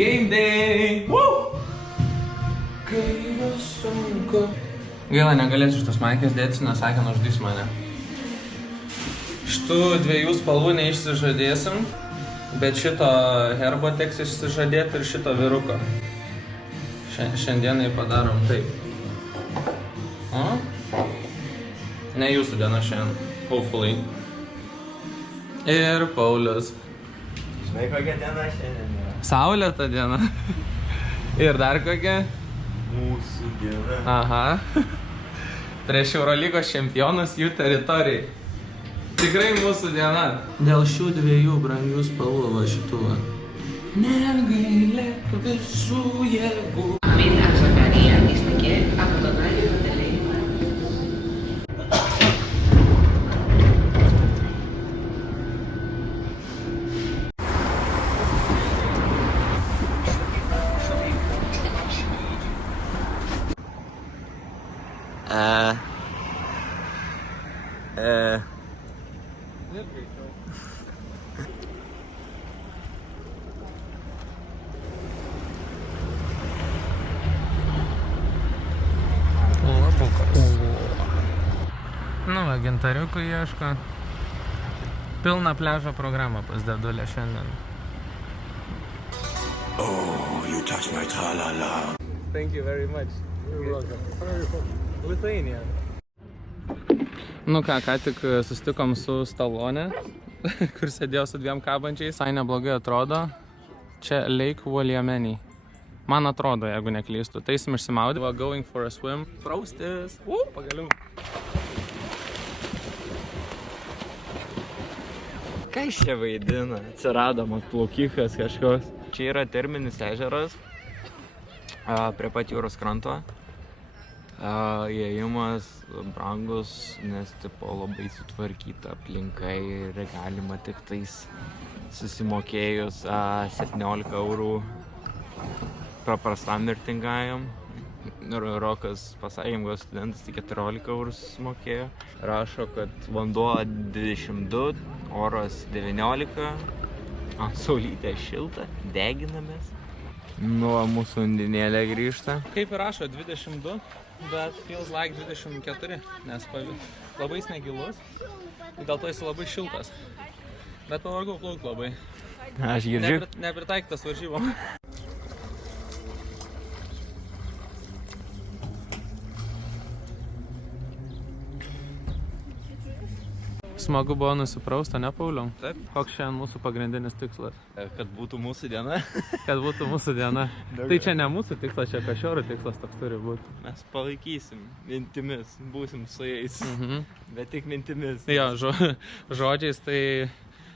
Game day! Woo! Kaip sunku. Gaila, negalėsiu šitos maikės dėtis, nes sakė, nužudys mane. Šitų dviejų spalvų neišsižadėsim, bet šito herbo teks išsižadėti ir šito viruko. Šiandienai padarom taip. O? Ne jūsų diena šiandien, hopefully. Ir Paulius. Žinai, kokia diena šiandien yra? Saulėta diena. Ir dar kokia? Mūsų diena. Aha. Prieš Eurolygos čempionus jų teritorijai. Tikrai mūsų diena. Dėl šių dviejų brangių spalvų va šitų va. Negailėk visų jėgų. Μην Ζακαρία αντίστηκε από τον Άγιο Παντελεήμονα. Nu va, gintariukų ieško. Pilna pliažo programą pas Dedulę šiandien. Oh, you touch my tra-la-la. Thank you very much. You're welcome. Where are you from? Lithuania. Nu ką tik susitikom su Stallone, kur sėdėjo su dviem kabančiais. Visai neblogai atrodo. Čia Lake Woliameni. Man atrodo, jeigu neklystu. Taisim išsimaudė. Going for a swim. Praustis. Pagaliau. Ką iš čia vaidina? Atsirado plaukikas kažkoks. Čia yra terminis ežeras prie pat jūros kranto. Įėjimas brangus, nes tipo labai sutvarkyta aplinka ir galima tik tais susimokėjus 17 eurų paprastam mirtingajam. Rokas pasakėm, kad studentas tik 14 eurų susimokėjo. Rašo, kad vanduo 22, oras 19, saulytė šilta, deginamės. Nu, mūsų undinėlė grįžta. Kaip ir rašo 22, bet feels like 24, nes labai negilus, dėl to jis labai šiltas. Bet pavargau plaukti labai. Aš girdžiu. Nepritaikytas varžybom. Smagu buvo nusiprausta, ne Pauliau? Taip. Koks šiandien mūsų pagrindinis tikslas? Kad būtų mūsų diena. Kad būtų mūsų diena. Tai čia ne mūsų tikslas, čia Kašiorų tikslas toks turi būti. Mes palaikysim mintimis, būsim su jais, bet tik mintimis. Jo, žodžiais tai...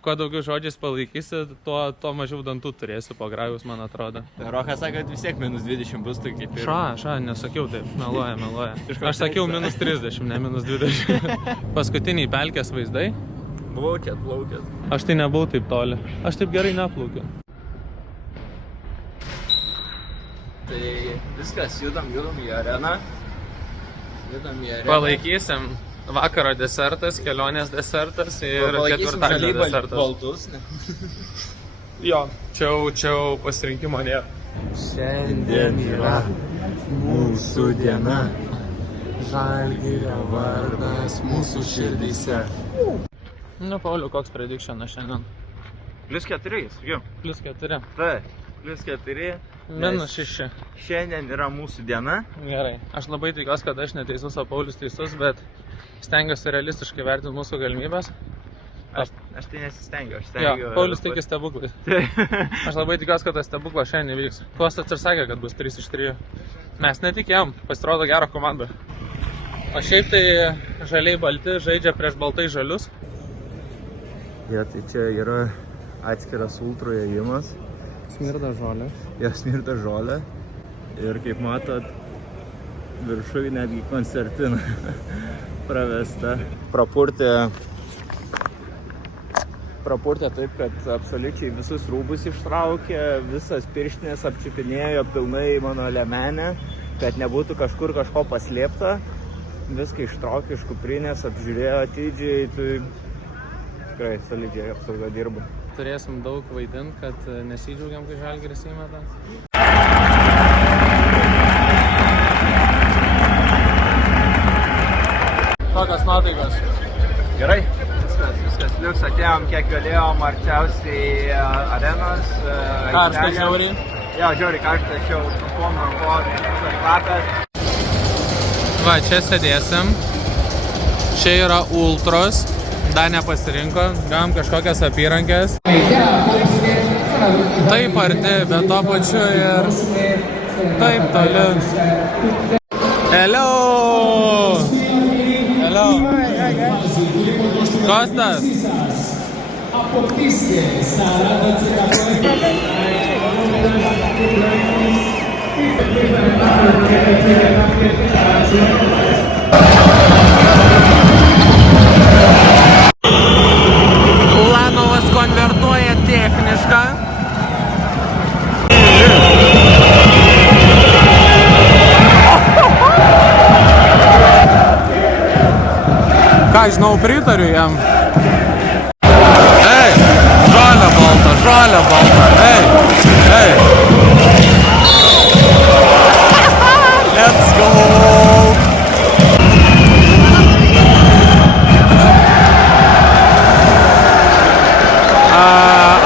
Kuo daugiau žodžiais palaikysi, tuo mažiau dantų turėsi po grajus, man atrodo. Rokas sako, kad vis tiek minus 20 bus, tai kaip ir... Nesakiau taip, meluoja. Aš sakiau minus 30, ne minus 20. Paskutiniai pelkės vaizdai. Buvau čia atplaukęs. Aš tai nebuvau taip toli. Aš taip gerai neplaukiu. Tai viskas, judam į areną. Palaikysim. Vakaro desertas, kelionės desertas ir ketvirtadienio desertas. Baltus, ne? Jo, čia pasirinkimo nėra. Šiandien yra mūsų diena. Žalgirio vardas mūsų širdyse. Nu, Pauliau, koks predictionas šiandien? +4, sakiau. +4. Taip, +4. -6. Šiandien yra mūsų diena. Gerai. Aš labai tikiuosi, kad aš neteisus, o Paulius teisus, bet stengiuosi realistiškai vertinti mūsų galimybės. Aš tai nesistengiu, aš stengiu. Jo, Paulius tiki stebuklais. Aš labai tikiuosi, kad tas stebuklas šiandien įvyks. Kostas ir sakė, kad bus 3 iš 3. Mes netikėjom, pasirodo gera komanda. O šiaip tai žaliai balti žaidžia prieš baltai žalius. Jo, tai čia yra atskiras ultrų ėjimas. Smirda žolė. Jo, smirda žolė. Ir kaip matot, viršui netgi koncertina pravesta. Prapurtė taip, kad absoliučiai visus rūbus ištraukė, visas pirštinės apčiupinėjo pilnai mano liemenę, kad nebūtų kažkur kažko paslėpta. Viską ištraukė iš kuprinės, apžiūrėjo atidžiai, tai tikrai solidžiai apsauga dirba. turėsim daug vaidinti, kad nesidžiaugiam, kai Žalgiris įmeta. Kokios nuotaikos? Gerai, viskas liuks, atėjom kiek galėjom arčiausiai arenos. Karšta žiauriai? Jo, žiauriai karšta, aš jau trumpom rankom, visas kvapas. Va, čia sėdėsim. Čia yra ultros. Dar nepasirinko, gavom kažkokias apyrankės. Taip arti, bet to pačiu ir taip toli. Hello! Hello! Kostas! Ulanovas konvertuoja technišką. Ką žinau, pritariu jam. Ei, žalia balta, ei. Let's go!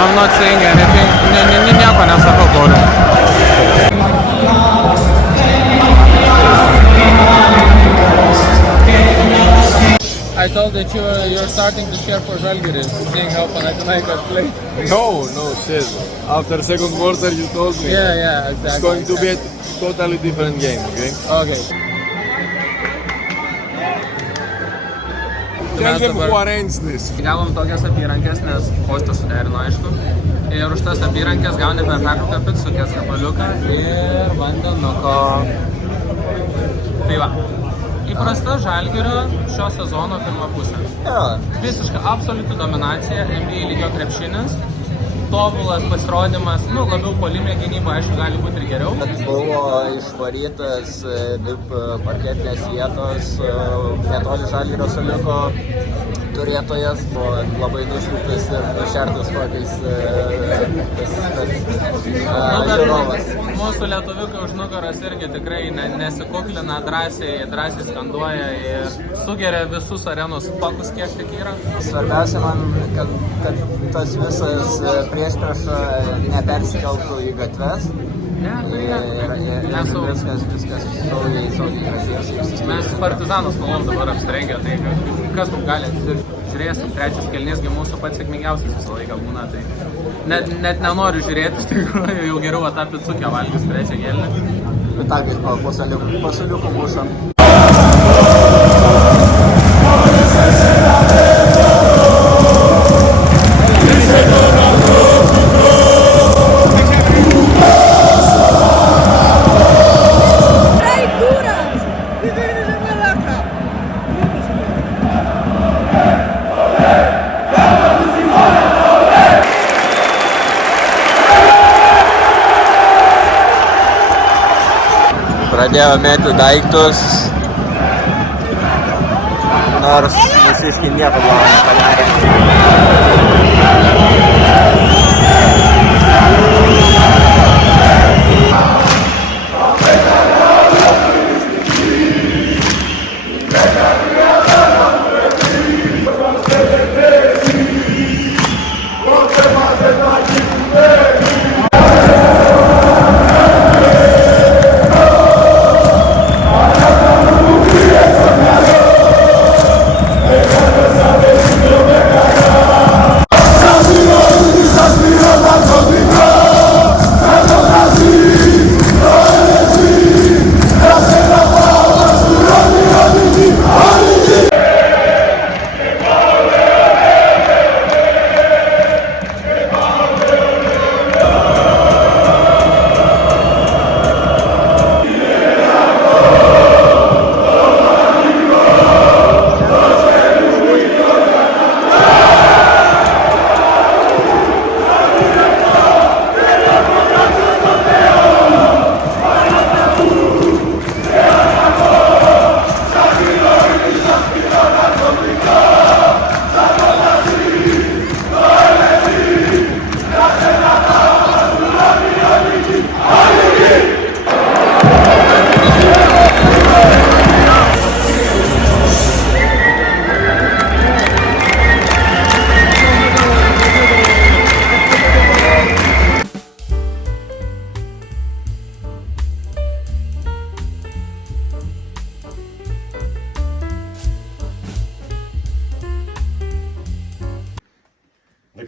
I'm not saying anything. Nieko nesakau, Pauliau. I told that you're starting to cheer for Žalgiris, seeing how Panathinaikos play. No, shit. After second quarter you told me. Yeah, exactly. It's going to be a totally different game, okay? Okay. Tell them who arranged this. Gavom tokias apyrankės, nes Kostas suderino, aišku. Ir už tas apyrankės gauni per pertrauką picukės gabaliuką ir vandenuko. Tai va. Įprasta Žalgirio šio sezono pirma pusė. Visiška absoliuti dominacija, NBA lygio krepšinis, tobulas pasirodymas, labiau puolime gynyba, aišku, gali būti ir geriau. Buvo išvarytas VIP parketinės vietos, netoli Žalgirio suoliuko turėtojas, buvo labai nušvilptas ir nušertas kokiais žiūrovas. Mūsų lietuviukai už nugaros irgi tikrai nesikuklina, drąsiai skanduoja ir sugeria visus arenos pakus, kiek tik yra. Svarbiausia man, kad tas visas priešprieša nepersikeltų į gatves. Ir viskas saugiai gražiai. Mes Partizanas malom dabar apsirengę, tai kas mums gali atsidirti. Žiūrėsim, trečias kelnės mūsų pats sėkmingiausias visą laiką būna, tai net nenoriu žiūrėti, iš tikrųjų jau geriau tą picukę valgys trečią kelnę. Vitakais pasaliukų mušam. Pradėjo mėti daiktus, nors visiškai nieko blogo nepadarė.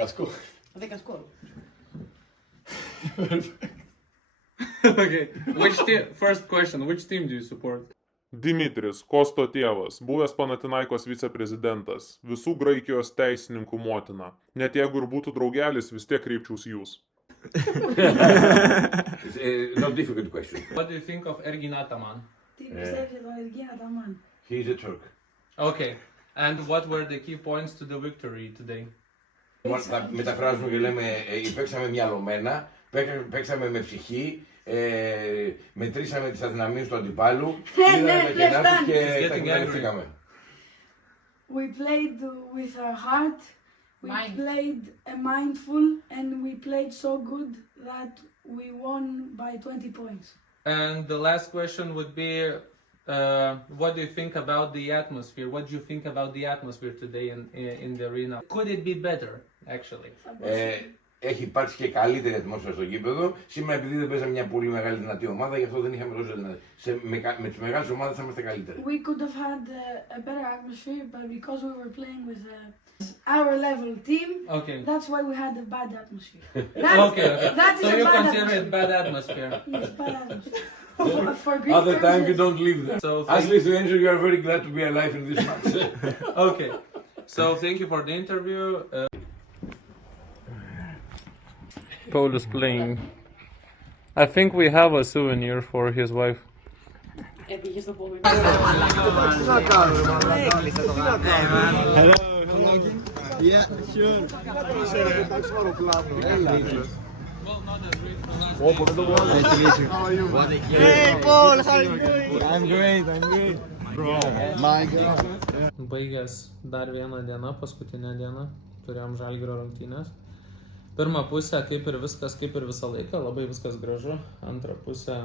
casco. I think that's cool. Okay. First question, which team do you support? Dimitris, Kosto tėvas, buvęs Panathinaikos viceprezidentas, visų Graikijos teisininkų motina. Net jeigu ir būtų draugelis, vis tiek kreipčiausi jūs. It's not difficult question. What do you think of Ergin Ataman? He's a Turk. Okay. And what were the key points to the victory today? Τα μεταφράζουμε και λέμε παίξαμε μυαλωμένα, παίξαμε με ψυχή, μετρήσαμε τις αδυναμίες του αντιπάλου, είδαμε και να και τα εκμεταλλευτήκαμε. We played with our heart, we played mindful, and we played so good that we won by 20 points. And the last question would be, what do you think about the atmosphere? What do you think about the atmosphere today in the arena? Could it be better, actually? Έχει υπάρξει και καλύτερη ατμόσφαιρα στο γήπεδο. Σήμερα, επειδή δεν παίζαμε μια πολύ μεγάλη δυνατή ομάδα, γι' αυτό δεν είχαμε τόσο δυνατή. Με τις μεγάλες ομάδες θα είμαστε καλύτεροι. We could have had a better atmosphere, but because we were playing with our level team, that's why we had a bad atmosphere. Okay. That's so you consider atmosphere. it bad atmosphere? Yes, bad atmosphere. For Greek Other time you don't live there. So As Lithuanians, you are very glad to be alive in this match. Okay. So thank you for the interview. Paulus playing. I think we have a souvenir for his wife. Yeah, sure. Hey, Paul, how are you doing? I'm great. Bro, my God. Baigęs dar vieną dieną, paskutinę dieną, turėjom Žalgirio rungtynes. Pirmą pusę kaip ir viskas, kaip ir visą laiką, labai viskas gražu. Antrą pusę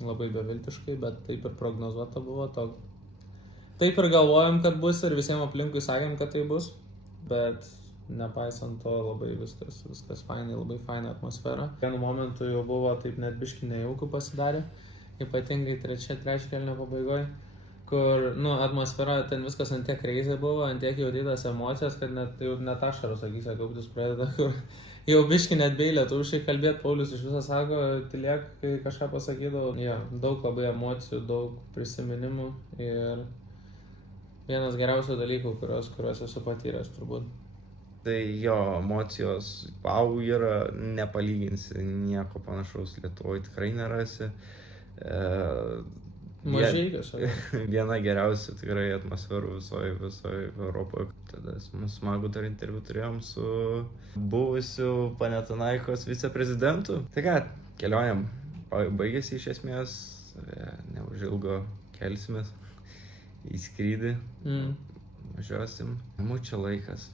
labai beviltiškai, bet taip ir prognozuota buvo. Taip ir galvojom, kad bus ir visiems aplinkui sakėm, kad tai bus. Bet nepaisant to labai viskas fainai, labai faina atmosfera. Vienu momentu jau buvo taip net biškį nejaukų pasidarė, ypatingai trečia kėlinio pabaigoje, kur, atmosfera ten viskas ant tiek crazy buvo, ant tiek jautytas emocijas, kad net ašaros akyse kauptis pradeda, kur jau biškį net bei lietuviškai kalbėti, Paulius iš viso sako, tylėk, kai kažką pasakydavo. Daug labai emocijų, daug prisiminimų ir vienas geriausių dalykų, kuriuos esu patyręs turbūt. Tai jo emocijos, yra, nepalyginsi, nieko panašaus Lietuvoje tikrai nerasi. Mažai kažką. Viena geriausių tikrai atmosferų visoje Europoje. Tada smagu dar interviu turėjom su buvusiu Panathinaikos viceprezidentu. Tai ką, keliaujam, baigėsi iš esmės, neužilgo kelsimės į skrydį, važiuosim. Čia laikas.